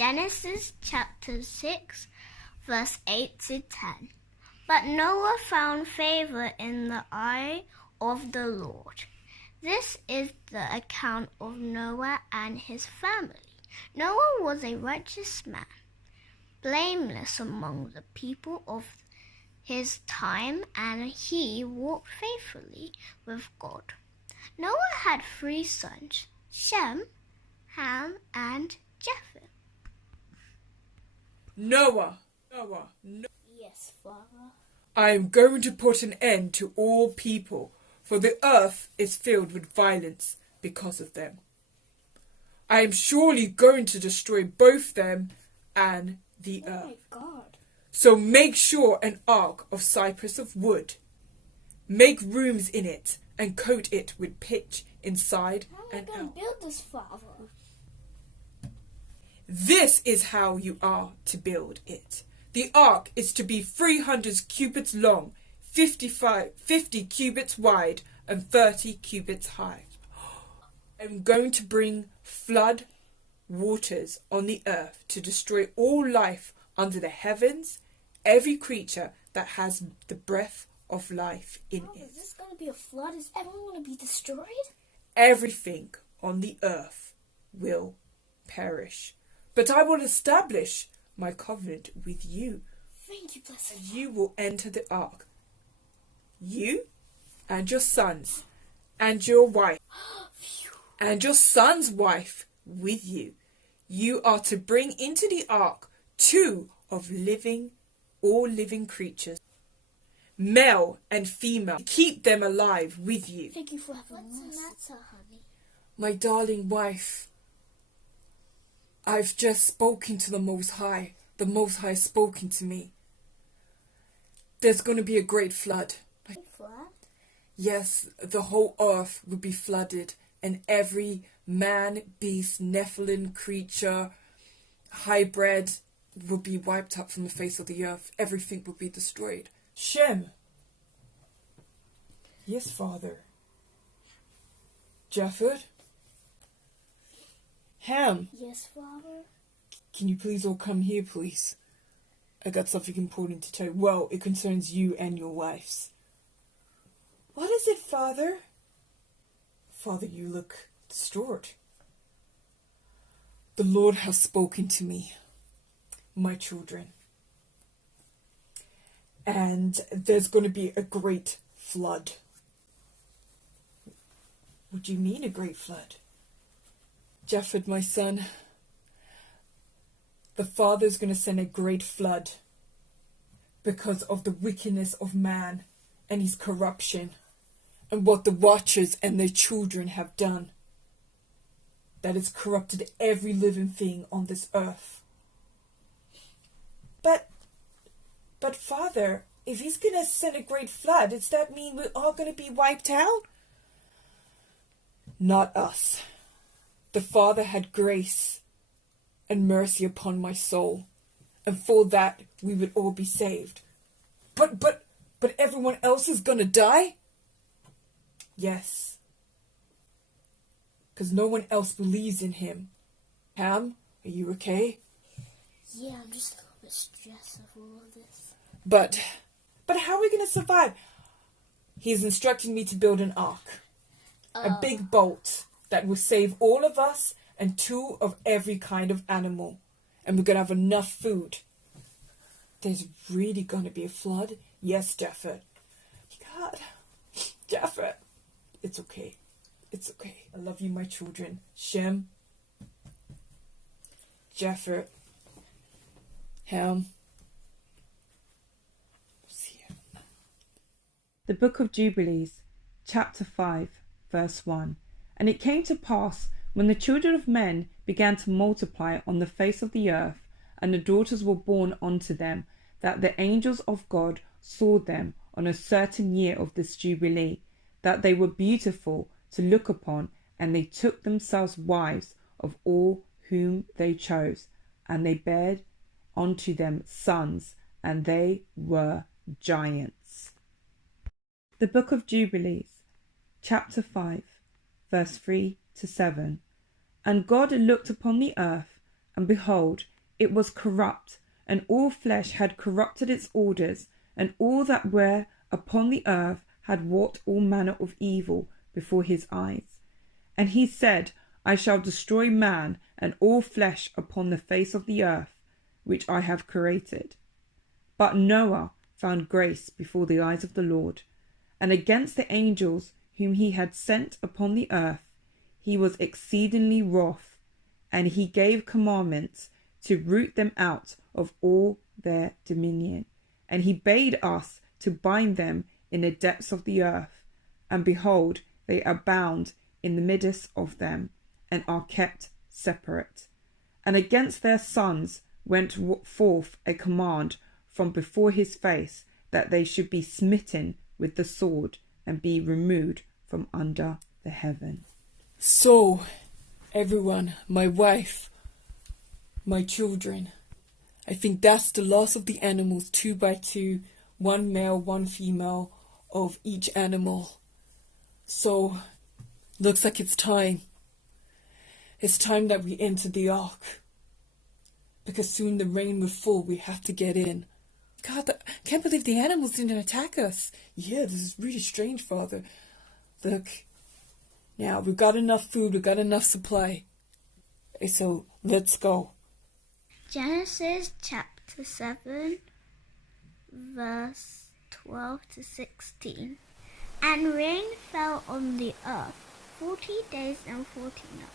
Genesis chapter 6, verse 8 to 10. But Noah found favor in the eye of the Lord. This is the account of Noah and his family. Noah was a righteous man, blameless among the people of his time, and he walked faithfully with God. Noah had 3 sons, Shem, Ham, and Japheth. Noah. Yes, Father. I am going to put an end to all people, for the earth is filled with violence because of them. I am surely going to destroy both them and the earth. Oh my God. So make sure an ark of cypress of wood. Make rooms in it and coat it with pitch inside and How am I going out. to build this, Father? This is how you are to build it. The ark is to be 300 cubits long, 50 cubits wide, and 30 cubits high. I'm going to bring flood waters on the earth to destroy all life under the heavens, every creature that has the breath of life in it. Is this going to be a flood? Is everyone going to be destroyed? Everything on the earth will perish. But I will establish my covenant with you. Thank you, blessed And you will enter the ark. You and your sons and your wife and your son's wife with you. You are to bring into the ark 2 of all living creatures, male and female. Keep them alive with you. Thank you for having What's the matter, honey? My darling wife, I've just spoken to the Most High. The Most High has spoken to me. There's going to be a great flood. Flood? Yes, the whole earth will be flooded, and every man, beast, Nephilim creature, hybrid will be wiped up from the face of the earth. Everything will be destroyed. Shem. Yes, Father. Japheth. Ham. Yes, Father. Can you please all come here, please? I got something important to tell you. Well, it concerns you and your wives. What is it, Father? Father, you look distraught. The Lord has spoken to me, my children. And there's going to be a great flood. What do you mean, a great flood? Japheth, my son, the Father's going to send a great flood because of the wickedness of man and his corruption and what the watchers and their children have done. That has corrupted every living thing on this earth. But Father, if he's going to send a great flood, does that mean we're all going to be wiped out? Not us. The Father had grace and mercy upon my soul, and for that we would all be saved. But everyone else is gonna die? Yes. Because no one else believes in him. Ham, are you okay? Yeah, I'm just a little bit stressed of all of this. But how are we gonna survive? He's instructing me to build an ark. A big boat that will save all of us and 2 of every kind of animal. And we're going to have enough food. There's really going to be a flood? Yes, Japheth. God, Japheth. It's okay. It's okay. I love you, my children. Shem, Japheth, Ham. See you. The Book of Jubilees, chapter 5, verse 1. And it came to pass, when the children of men began to multiply on the face of the earth, and the daughters were born unto them, that the angels of God saw them on a certain year of this Jubilee, that they were beautiful to look upon, and they took themselves wives of all whom they chose, and they bare unto them sons, and they were giants. The Book of Jubilees, chapter 5, verse 3 to 7. And God looked upon the earth, and behold, it was corrupt, and all flesh had corrupted its orders, and all that were upon the earth had wrought all manner of evil before his eyes. And he said, I shall destroy man and all flesh upon the face of the earth, which I have created. But Noah found grace before the eyes of the Lord, and against the angels whom he had sent upon the earth, he was exceedingly wroth, and he gave commandments to root them out of all their dominion. And he bade us to bind them in the depths of the earth, and behold, they abound in the midst of them, and are kept separate. And against their sons went forth a command from before his face, that they should be smitten with the sword, and be removed from under the heaven. So, everyone, my wife, my children, I think that's the loss of the animals, 2 by 2, 1 male, 1 female of each animal. So, looks like it's time. It's time that we enter the ark. Because soon the rain will fall, we have to get in. God, I can't believe the animals didn't attack us. Yeah, this is really strange, Father. Look, now we've got enough food, we've got enough supply. So, let's go. Genesis chapter 7, verse 12 to 16. And rain fell on the earth 40 days and 40 nights.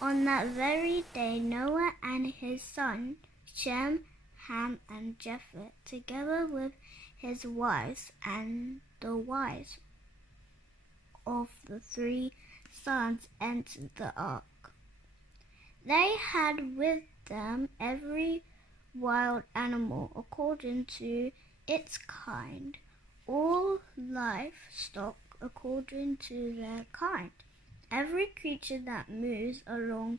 On that very day Noah and his sons Shem, Ham, and Japheth, together with his wives and the wives of the 3 sons, entered the ark. They had with them every wild animal according to its kind, all livestock according to their kind, every creature that moves along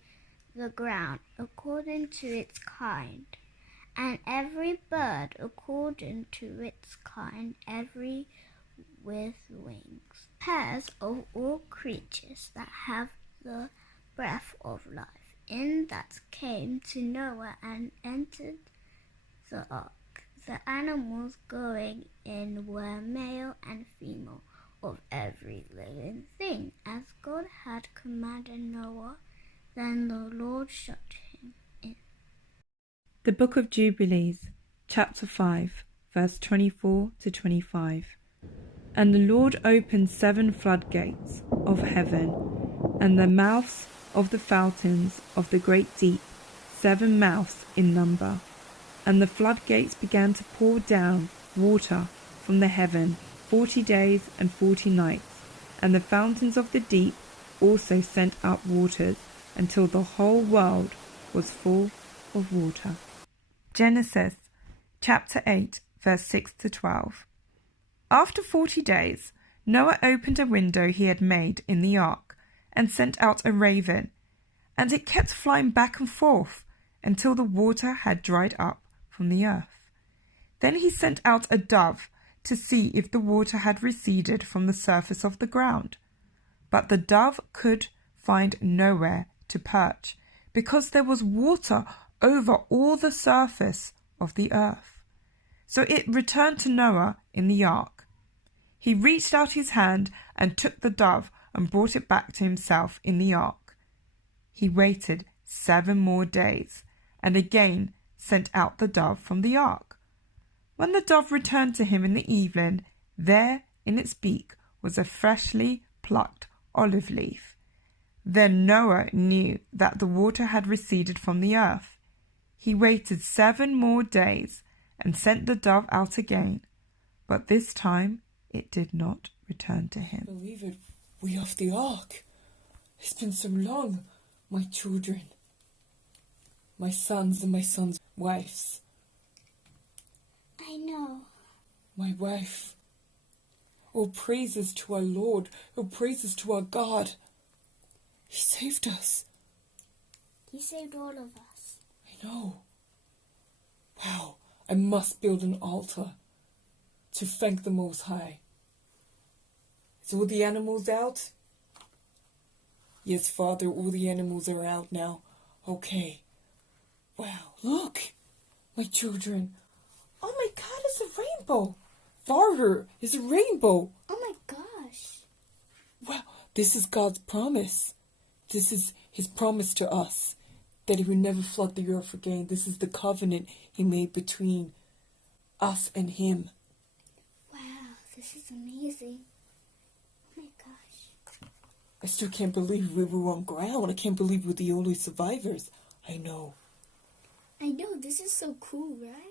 the ground according to its kind, and every bird according to its kind, every with wings. Pairs of all creatures that have the breath of life in that came to Noah and entered the ark. The animals going in were male and female of every living thing, as God had commanded Noah. Then the Lord shut him in. The Book of Jubilees, chapter 5, verse 24 to 25. And the Lord opened 7 floodgates of heaven, and the mouths of the fountains of the great deep, 7 mouths in number. And the floodgates began to pour down water from the heaven 40 days and 40 nights, and the fountains of the deep also sent up waters until the whole world was full of water. Genesis chapter 8, verse 6 to 12. After 40 days, Noah opened a window he had made in the ark and sent out a raven, and it kept flying back and forth until the water had dried up from the earth. Then he sent out a dove to see if the water had receded from the surface of the ground. But the dove could find nowhere to perch, because there was water over all the surface of the earth. So it returned to Noah in the ark. He reached out his hand and took the dove and brought it back to himself in the ark. He waited 7 more days and again sent out the dove from the ark. When the dove returned to him in the evening, there in its beak was a freshly plucked olive leaf. Then Noah knew that the water had receded from the earth. He waited 7 more days and sent the dove out again, but this time it did not return to him. Believe it, we off the ark. It's been so long, my children, my sons and my sons' wives. I know. My wife. Oh, praises to our Lord. Oh, praises to our God. He saved us. He saved all of us. I know. Wow, I must build an altar to thank the Most High. Is all the animals out? Yes, Father, all the animals are out now. Okay. Wow, look, my children. Oh my God, it's a rainbow. Farther is a rainbow. Oh my gosh. Wow, this is God's promise. This is his promise to us that he will never flood the earth again. This is the covenant he made between us and him. Wow, this is amazing. Oh my gosh. I still can't believe we were on ground. I can't believe we're the only survivors. I know. I know, this is so cool, right?